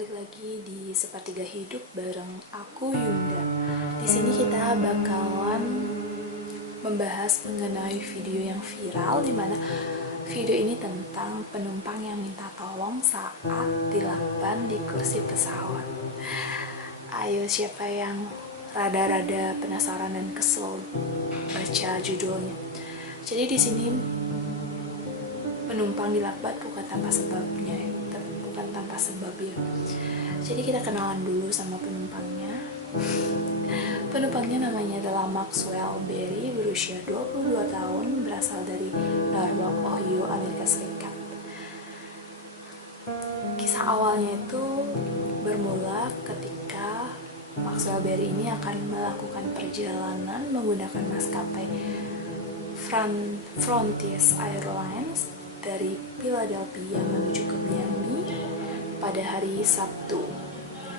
balik lagi di Sepertiga Hidup bareng aku Yunda. Di sini kita bakalan membahas mengenai video yang viral, dimana video ini tentang penumpang yang minta tolong saat dilakban di kursi pesawat. Ayo, siapa yang rada-rada penasaran dan kesel baca judulnya? Jadi di sini penumpang dilakban bukan tanpa sebabnya, bukan tanpa sebab ya. Jadi kita kenalan dulu sama penumpangnya. Penumpangnya namanya adalah Maxwell Berry, berusia 22 tahun, berasal dari Norwalk, Ohio, Amerika Serikat. Kisah awalnya itu bermula ketika Maxwell Berry ini akan melakukan perjalanan menggunakan maskapai Frontier Airlines dari Philadelphia menuju ke Miami pada hari Sabtu.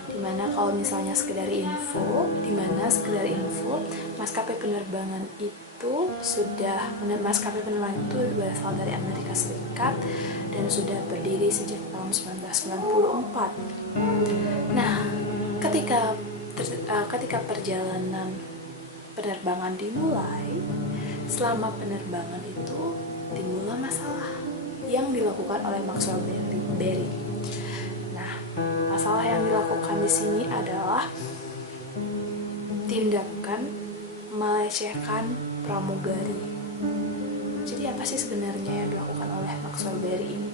Dimana sekedar info, maskapai penerbangan itu berasal dari Amerika Serikat dan sudah berdiri sejak tahun 1994. Nah, ketika perjalanan penerbangan dimulai, selama penerbangan itu timbullah masalah yang dilakukan oleh Maxwell Berry. Nah, masalah yang dilakukan di sini adalah tindakan melecehkan pramugari. Jadi apa sih sebenarnya yang dilakukan oleh Maxwell Berry ini?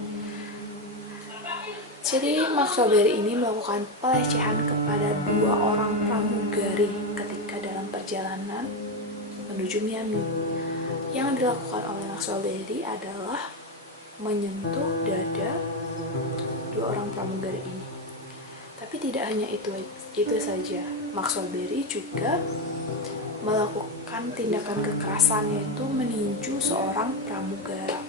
Jadi Maxwell Berry ini melakukan pelecehan kepada 2 orang pramugari ketika dalam perjalanan menuju Miami. Yang dilakukan oleh Maxwell Berry adalah menyentuh dada 2 orang pramugari ini. Tapi tidak hanya itu saja, Maxwell Berry juga melakukan tindakan kekerasan, yaitu meninju seorang pramugara.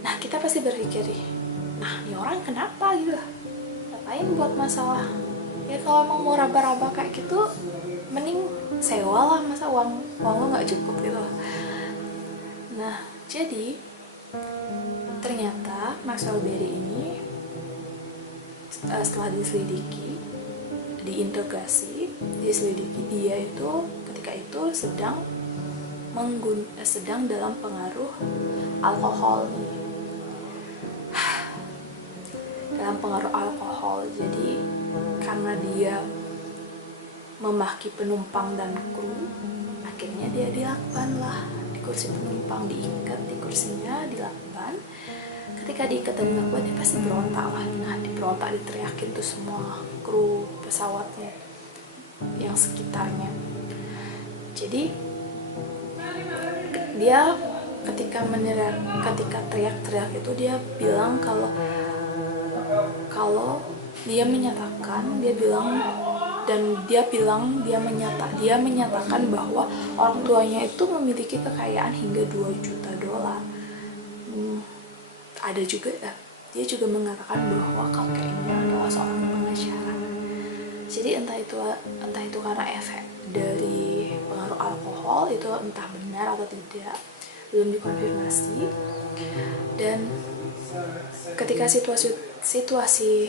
Nah, kita pasti berpikir, ini orang kenapa gitu? Ngapain buat masalah? Ya kalau mau raba-raba kayak gitu, mending sewa lah, masa uang lo nggak cukup gitu. Nah, jadi ternyata Maxwell Berry ini setelah diselidiki, diinterogasi, dia itu ketika itu sedang dalam pengaruh alkohol nih. Dalam pengaruh alkohol, jadi karena dia memaki penumpang dan kru, akhirnya dia dilakban lah di kursi penumpang, diikat di kursinya, dilakban. Ketika diikat dan dilakban, dia pasti berontak lah. Nah, diteriakin tuh semua kru pesawatnya yang sekitarnya. Jadi dia ketika teriak-teriak itu, dia bilang kalau dia menyatakan bahwa orang tuanya itu memiliki kekayaan hingga $2 juta. Ada juga dia juga mengatakan bahwa kakeknya adalah seorang pengacara. Jadi entah itu karena efek dari pengaruh alkohol, itu entah benar atau tidak, belum dikonfirmasi. Dan ketika situasi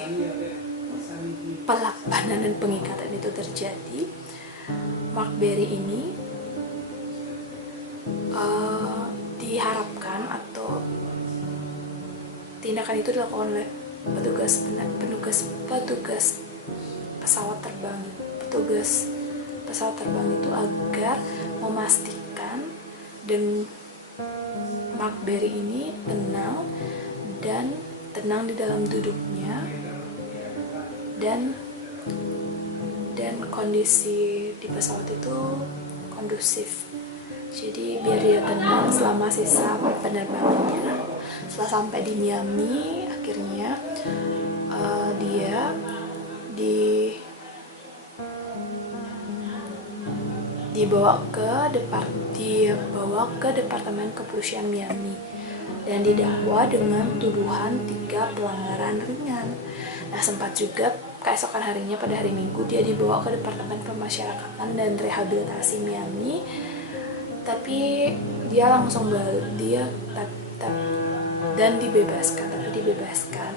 pelakbanan dan pengikatan itu terjadi, Mark Berry ini diharapkan, atau tindakan itu dilakukan oleh petugas pesawat terbang itu agar memastikan dan Mark Berry ini tenang di dalam duduknya, dan kondisi di pesawat itu kondusif. Jadi biar dia tenang selama sisa penerbangannya. Setelah sampai di Miami, akhirnya dia dibawa ke departemen kepolisian Miami dan didakwa dengan tuduhan 3 pelanggaran ringan. Nah, sempat juga keesokan harinya pada hari Minggu dia dibawa ke Departemen Pemasyarakatan dan Rehabilitasi Miami, tapi dia langsung dibebaskan.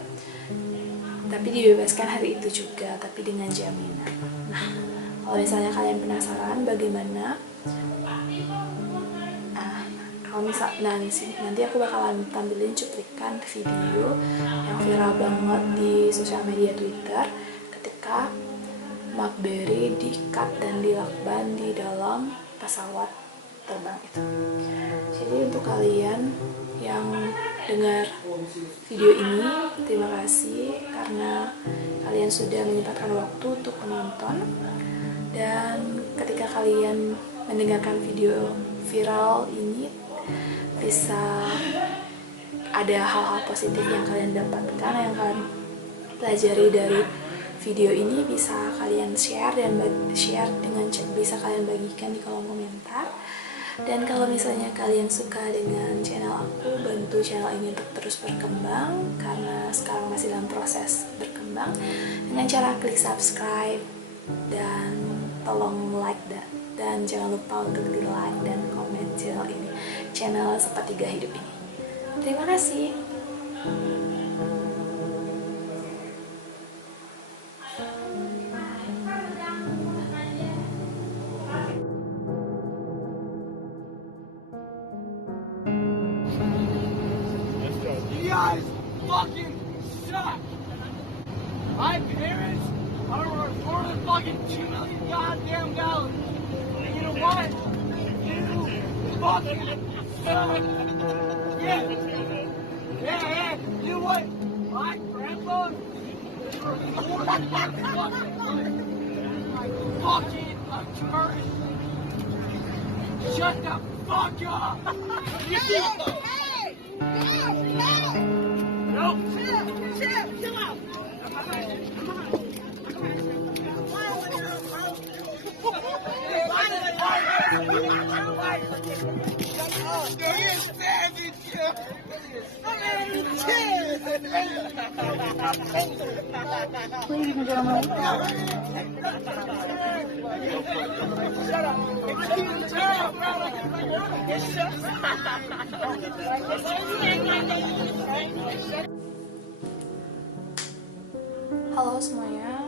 tapi dibebaskan hari itu juga, tapi dengan jaminan. Nah, kalau misalnya kalian penasaran bagaimana, nanti aku bakalan tampilin cuplikan video yang viral banget di sosial media Twitter ketika Mark Berry di-cut dan dilakban di dalam pesawat terbang itu. Jadi untuk kalian yang dengar video ini, terima kasih karena kalian sudah menyempatkan waktu untuk menonton. Dan ketika kalian mendengarkan video viral ini, bisa ada hal-hal positif yang kalian dapatkan, yang kalian pelajari dari video ini, bisa kalian share dan bisa kalian bagikan di kolom komentar. Dan kalau misalnya kalian suka dengan channel aku, bantu channel ini untuk terus berkembang karena sekarang masih dalam proses berkembang, dengan cara klik subscribe dan tolong like dan jangan lupa untuk di like dan komen channel Sepertiga Hidup ini. Terima kasih. You guys fucking suck. My parents are worth more than fucking 2 million goddamn dollars. And you know what? You fucking suck. Yeah. Yeah. You know what? My grandpa is worth more than fucking a turret. Shut the fuck up. You see what the no. Chill out. Ladies and gentlemen. Shut up. Halo semuanya,